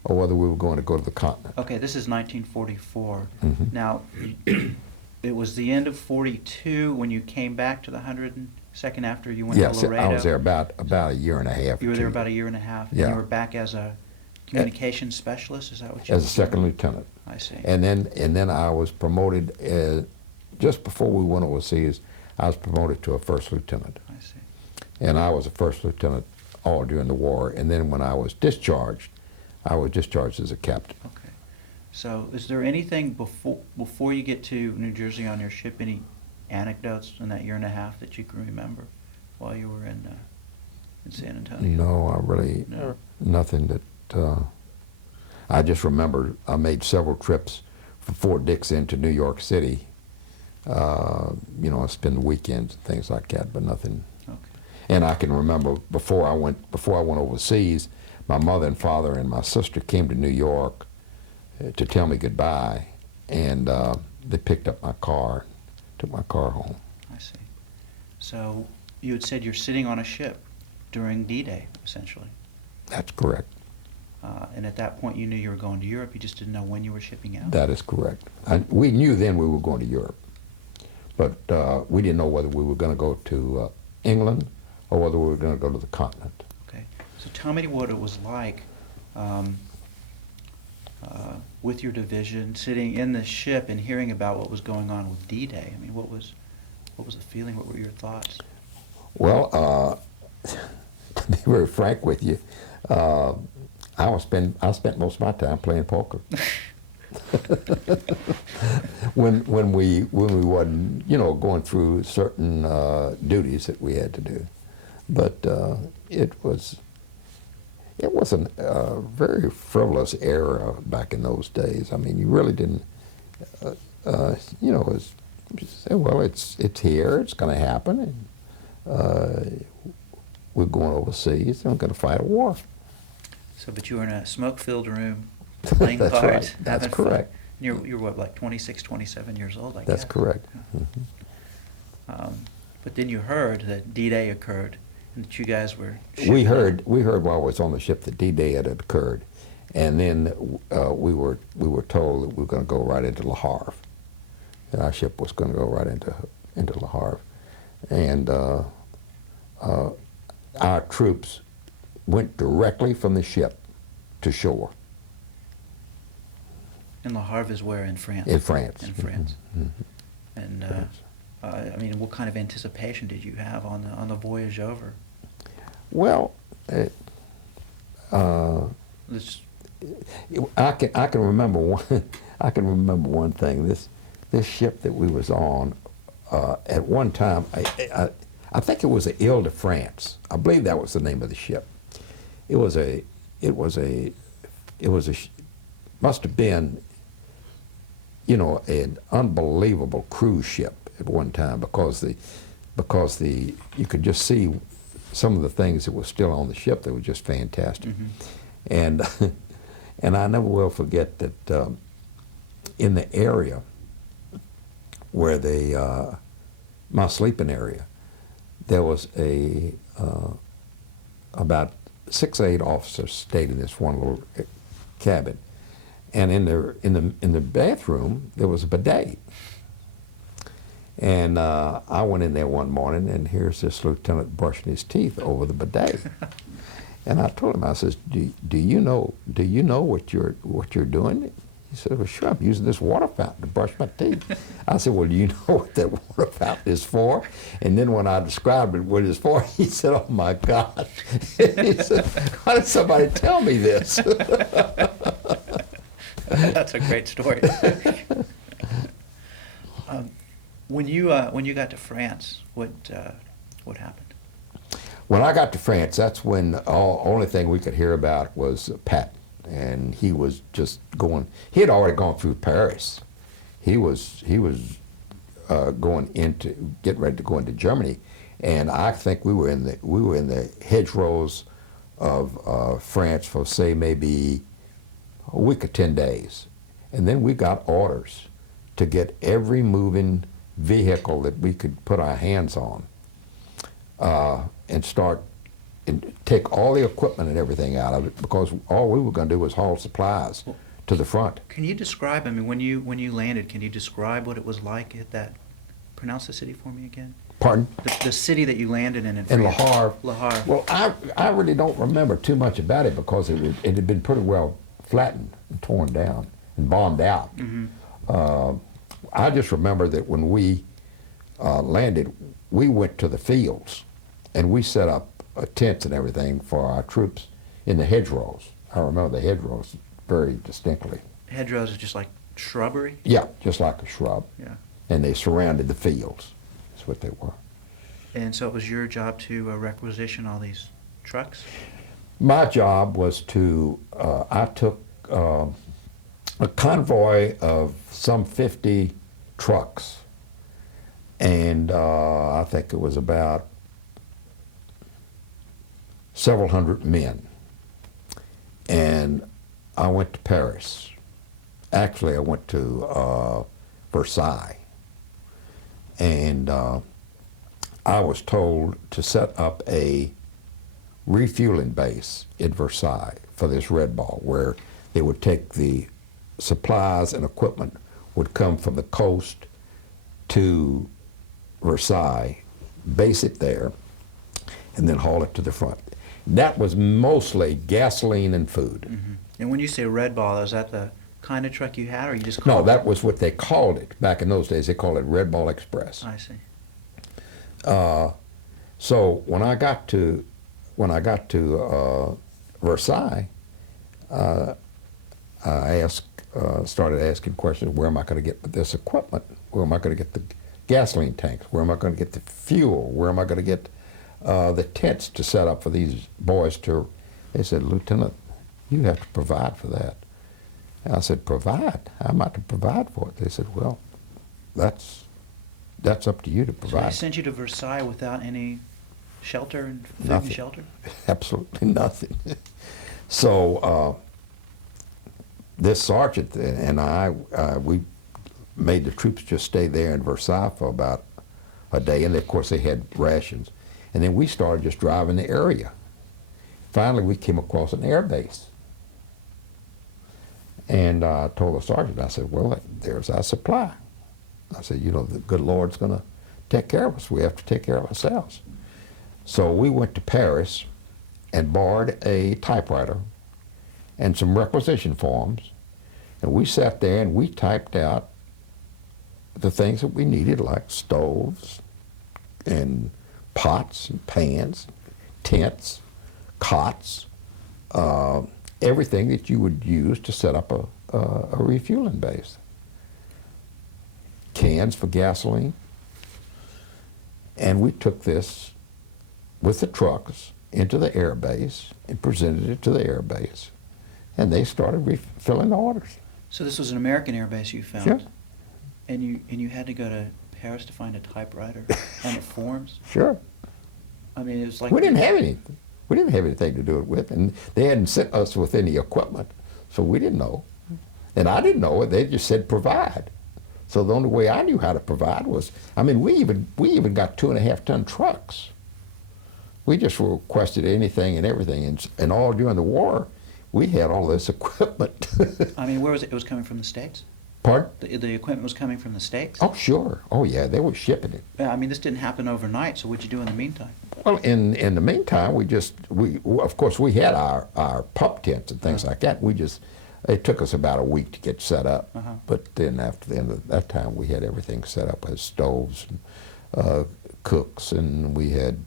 or whether we were going to go to the continent. Okay, this is 1944. Mm-hmm. Now, it was the end of 42 when you came back to the 102nd after you went Yes, to Laredo. I was there about a year and a half. You were or there 2 about a year and a half, and Yeah. you were back as a communications specialist. Is that what you? as a second lieutenant. I see. And then I was promoted just before we went overseas. I was promoted to a first lieutenant, I see. and I was a first lieutenant all during the war. And then when I was discharged as a captain. Okay. So, is there anything before you get to New Jersey on your ship? Any anecdotes in that year and a half that you can remember while you were in in San Antonio? No, I really, No. nothing that, I just remember I made several trips from Fort Dix into New York City. You know, I spend weekends and things like that, but nothing. Okay. And I can remember before I went overseas, my mother and father and my sister came to New York to tell me goodbye, and they picked up my car, took my car home. I see. So you had said you're sitting on a ship during D-Day, essentially. That's correct. And at that point you knew you were going to Europe, you just didn't know when you were shipping out? That is correct. We knew then we were going to Europe, but we didn't know whether we were going to go to England or whether we were going to go to the continent. Okay. So tell me what it was like with your division, sitting in the ship and hearing about what was going on with D-Day. I mean, what was the feeling? What were your thoughts? Well, to be very frank with you, I spent most of my time playing poker. when we wasn't, you know, going through certain duties that we had to do, but it was a very frivolous era back in those days. I mean, you really didn't, you know, say, well, it's here, it's going to happen, and we're going overseas, and we're going to fight a war. So, but you were in a smoke-filled room playing That's cards. right. That's having fun. correct. You're what, like 26, 27 years old, I guess? That's correct. Yeah. But then you heard that D-Day occurred and that you guys were We shipping heard out. while I was on the ship that D-Day had occurred, and then we were told that we were going to go right into Le Havre, and our ship was going to go right into Le Havre, and our troops went directly from the ship to shore. And Le Havre is where in France? In France. In France. Mm-hmm. And France. I mean, what kind of anticipation did you have on the voyage over? Well, This, I can remember one thing. This ship that we was on at one time, I think it was the Ile-de-France. I believe that was the name of the ship. Must have been, you know, an unbelievable cruise ship at one time because you could just see some of the things that were still on the ship that were just fantastic. mm-hmm. And I never will forget that in the area where my sleeping area, there was about 6 or 8 officers stayed in this one little cabin, and in the bathroom there was a bidet. And I went in there one morning, and here's this lieutenant brushing his teeth over the bidet. And I told him, I says, "Do you know what you're doing?" He said, "Well, sure, I'm using this water fountain to brush my teeth." I said, "Well, do you know what that water fountain is for?" And then when I described what it is for, he said, "Oh my God!" He said, "Why did somebody tell me this?" That's a great story. When you got to France, what happened? When I got to France, that's when the only thing we could hear about was Patton, and he was just going. He had already gone through Paris. He was getting ready to go into Germany, and I think we were in the hedgerows of France for say maybe a week or 10 days, and then we got orders to get every moving vehicle that we could put our hands on, and start and take all the equipment and everything out of it, because all we were going to do was haul supplies to the front. Can you describe? I mean, when you landed, can you describe what it was like at that? Pronounce the city for me again. Pardon? The city that you landed in In France. Le Havre. Le Havre. Well, I really don't remember too much about it because it had been pretty well flattened and torn down and bombed out. Mm-hmm. I just remember that when we landed, we went to the fields and we set up tents and everything for our troops in the hedgerows. I remember the hedgerows very distinctly. Hedgerows are just like shrubbery? Yeah, just like a shrub. Yeah. And they surrounded the fields. That's what they were. And so it was your job to requisition all these trucks? My job was to, I took a convoy of some 50 trucks, and I think it was about several hundred men. And I went to Paris. Actually, I went to Versailles. And I was told to set up a refueling base in Versailles for this Red Ball, where they would take the supplies and equipment would come from the coast to Versailles, base it there, and then haul it to the front. That was mostly gasoline and food. Mm-hmm. And when you say Red Ball, is that the kind of truck you had, or you just No, called that it? was what they called it. Back in those days, they called it Red Ball Express. I see. So when I got to Versailles, I started asking questions. Where am I going to get this equipment? Where am I going to get the gasoline tanks? Where am I going to get the fuel? Where am I going to get the tents to set up for these boys to? They said, Lieutenant, you have to provide for that. And I said, provide? How am I to provide for it? They said, well, that's up to you to So provide. they sent you to Versailles without any shelter and food Nothing. and shelter? Absolutely nothing. So this sergeant and I, we made the troops just stay there in Versailles for about a day, and of course they had rations. And then we started just driving the area. Finally, we came across an air base. And I told the sergeant, I said, well, there's our supply. I said, you know, the good Lord's going to take care of us. We have to take care of ourselves. So we went to Paris and borrowed a typewriter and some requisition forms, and we sat there and we typed out the things that we needed, like stoves and pots and pans, tents, cots, everything that you would use to set up a refueling base. Cans for gasoline. And we took this with the trucks into the air base and presented it to the air base. And they started refilling the orders. So this was an American air base you found? Sure. And you had to go to Paris to find a typewriter and the forms? Sure. I mean, it was like... We didn't have anything. We didn't have anything to do it with, and they hadn't sent us with any equipment, so we didn't know. And I didn't know it. They just said provide. So the only way I knew how to provide was, I mean, we even got 2.5-ton trucks. We just requested anything and everything, and all during the war, we had all this equipment. I mean, where was it? It was coming from the States? Pardon? The equipment was coming from the States? Oh, sure. Oh, yeah, they were shipping it. Yeah, I mean, this didn't happen overnight, so what'd you do in the meantime? Well, in the meantime, we of course we had our pup tents and things like that. It took us about a week to get set up, but then after the end of that time, we had everything set up as stoves, and, cooks, and we had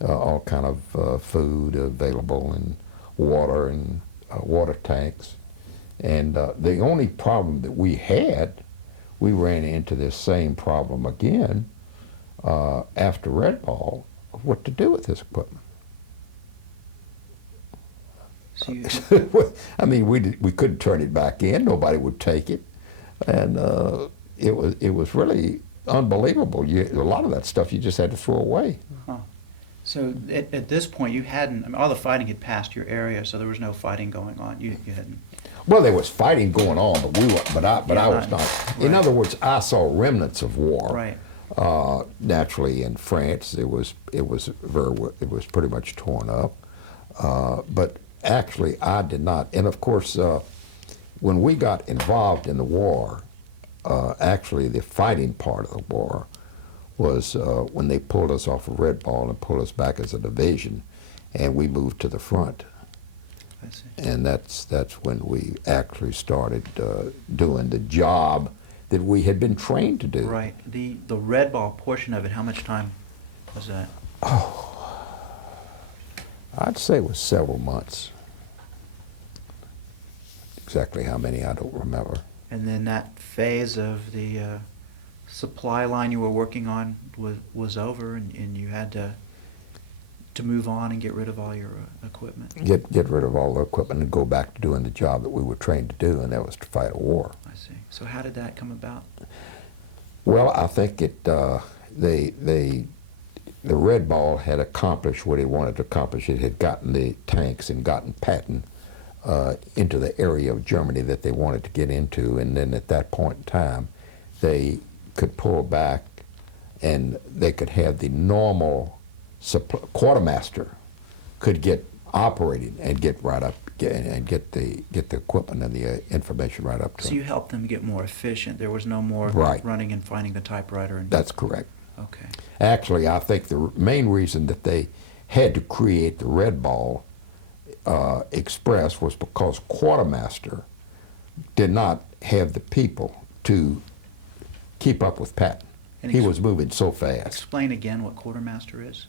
all kind of food available, and water tanks. And the only problem that we ran into this same problem again after Red Ball, of what to do with this equipment. So you, I mean, we couldn't turn it back in. Nobody would take it, and it was really unbelievable. A lot of that stuff you just had to throw away. so at this point, you hadn't... I mean, all the fighting had passed your area, so there was no fighting going on. You hadn't... Well, there was fighting going on, but I was not. In Right. other words, I saw remnants of war. Right. Naturally, in France, it was pretty much torn up. But actually, I did not. And of course, when we got involved in the war, actually the fighting part of the war was when they pulled us off of Red Ball and pulled us back as a division, and we moved to the front. I see. And that's when we actually started doing the job that we had been trained to do. Right. The Red Ball portion of it, how much time was that? I'd say it was several months. Exactly how many, I don't remember. And then that phase of the supply line you were working on was over, and you had to to move on and get rid of all your equipment. Get rid of all the equipment and go back to doing the job that we were trained to do, and that was to fight a war. I see. So how did that come about? Well, I think the Red Ball had accomplished what it wanted to accomplish. It had gotten the tanks and gotten Patton into the area of Germany that they wanted to get into, and then at that point in time, they could pull back and they could have the normal quartermaster could get operating and get right up and get the equipment and the information right up to So them. you helped them get more efficient. There was no more Right. running and finding the typewriter. And That's correct. okay. Actually, I think the main reason that they had to create the Red Ball Express was because quartermaster did not have the people to keep up with Patton. And He was moving so fast. Explain again what quartermaster is.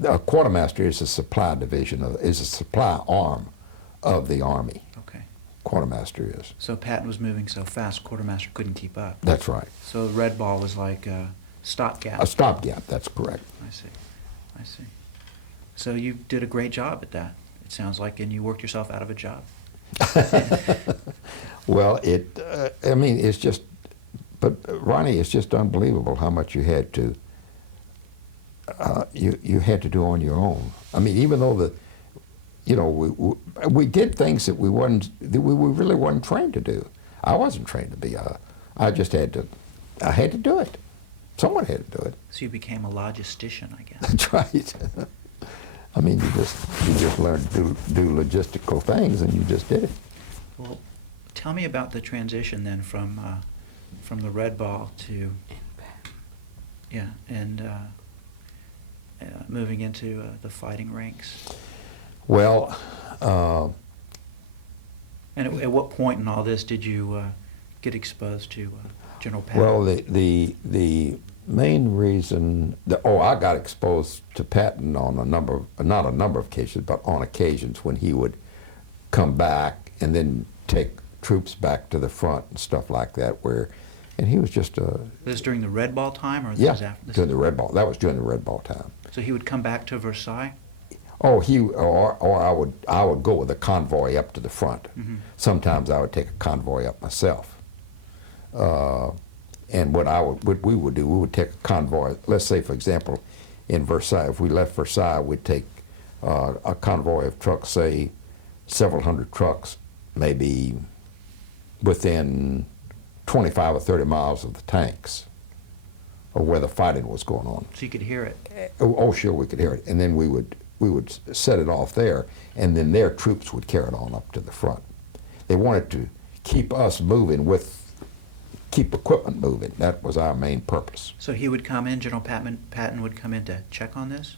The quartermaster is a supply division is a supply arm of the Army. Okay. Quartermaster is. So Patton was moving so fast, quartermaster couldn't keep up. That's right. So the Red Ball was like a stopgap. A stopgap. That's correct. I see. I see. So you did a great job at that. It sounds like, and you worked yourself out of a job. Well, I mean, it's just, but Ronnie, it's just unbelievable how much you had to, you had to do on your own. I mean, even though we did things that we really weren't trained to do. I wasn't trained to be I just had to, I had to do it. Someone had to do it. So you became a logistician, I guess. That's right. I mean, you just learned to do logistical things, and you just did it. Well, tell me about the transition then from the Red Ball to moving into the fighting ranks. Well, And at what point in all this did you get exposed to General Patton? well, the main reason I got exposed to Patton on not a number of occasions, but on occasions when he would come back and then take troops back to the front and stuff like that, and he was just Was this during the Red Ball time, or yeah, was after this? during the Red Ball. That was during the Red Ball time. So he would come back to Versailles. Oh, or I would go with a convoy up to the front. Mm-hmm. Sometimes I would take a convoy up myself. And what we would do, we would take a convoy. Let's say, for example, in Versailles, if we left Versailles, we'd take a convoy of trucks, say several hundred trucks, maybe within 25 or 30 miles of the tanks, or where the fighting was going on. So you could hear it. Oh, sure, we could hear it. And then we would set it off there, and then their troops would carry it on up to the front. They wanted to keep us moving keep equipment moving. That was our main purpose. So he would come in, General Patton would come in to check on this?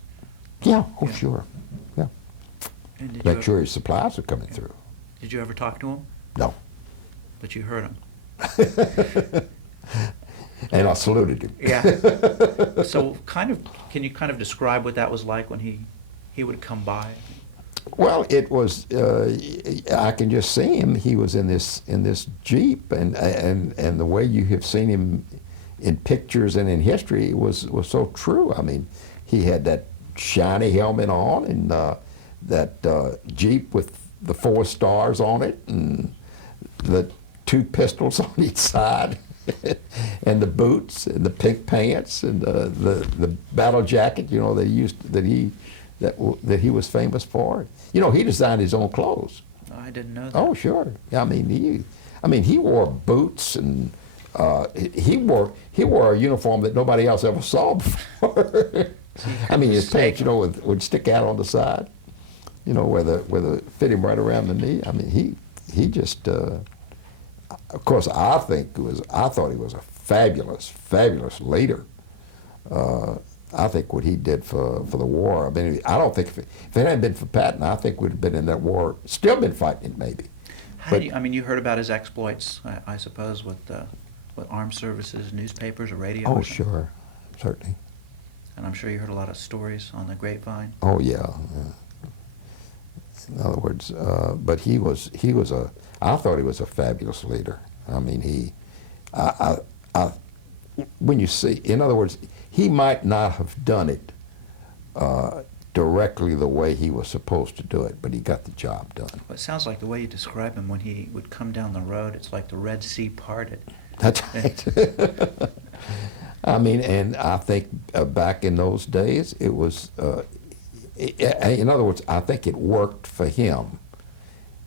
Yeah, Yeah. sure. Yeah. And did Make sure his supplies are coming Yeah. through. Did you ever talk to him? No. But you heard him. And I saluted him. Yeah. So can you kind of describe what that was like when he would come by? Well, it was. I can just see him. He was in this Jeep, and the way you have seen him in pictures and in history was so true. I mean, he had that shiny helmet on, and that Jeep with the 4 stars on it, and the 2 pistols on each side, and the boots, and the pink pants, and the battle jacket. You know, they used that he was famous for. You know, he designed his own clothes. Oh, I didn't know that. Oh, sure. I mean, he wore boots, and he wore a uniform that nobody else ever saw before. I mean, his pants, would stick out on the side. You know, where the fit him right around the knee. I mean, he just. Of course, I thought he was a fabulous leader. I think what he did for the war. I mean, I don't think if it hadn't been for Patton, I think we'd have been in that war, still been fighting it maybe. You heard about his exploits, I suppose, with armed services, newspapers, or radio. Oh, or something? sure, certainly. And I'm sure you heard a lot of stories on the grapevine. Oh, yeah. In other words, but I thought he was a fabulous leader. I mean, when you see, in other words, he might not have done it directly the way he was supposed to do it, but he got the job done. Well, it sounds like the way you describe him when he would come down the road, it's like the Red Sea parted. That's right. I mean, and I think back in those days, it was, in other words, I think it worked for him.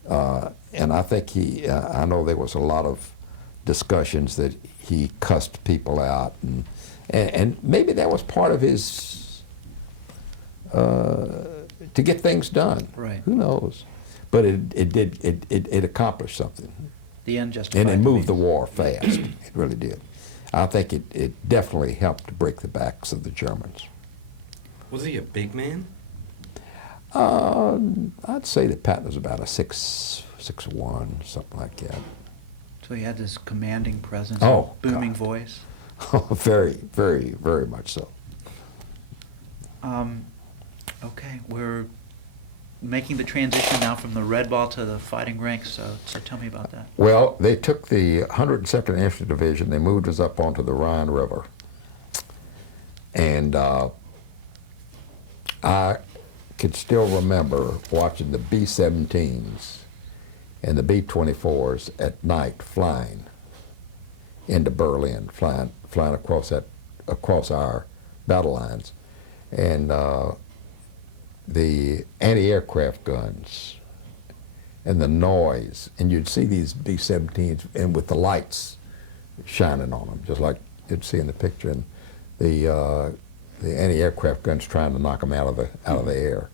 And I think I know there was a lot of discussions that he cussed people out, and maybe that was part of his, to get things done. Right. Who knows? But it accomplished something. The end justified And it the moved the means. war fast. It really did. I think it definitely helped to break the backs of the Germans. Was he a big man? I'd say that Patton was about a 6'1", something like that. So he had this commanding presence, Oh, booming God. voice. Very, very, very much so. Okay, we're making the transition now from the red ball to the fighting ranks, so tell me about that. Well, they took the 102nd Infantry Division, they moved us up onto the Rhine River. And I could still remember watching the B-17s and the B-24s at night flying into Berlin, flying across our battle lines. And the anti-aircraft guns and the noise, and you'd see these B-17s and with the lights shining on them, just like you'd see in the picture, and the anti-aircraft guns trying to knock them out of the air.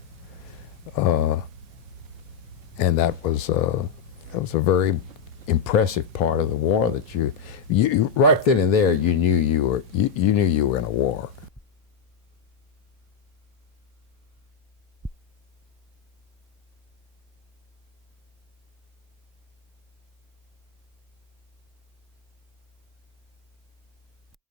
And that was a very impressive part of the war that you right then and there you knew you were in a war.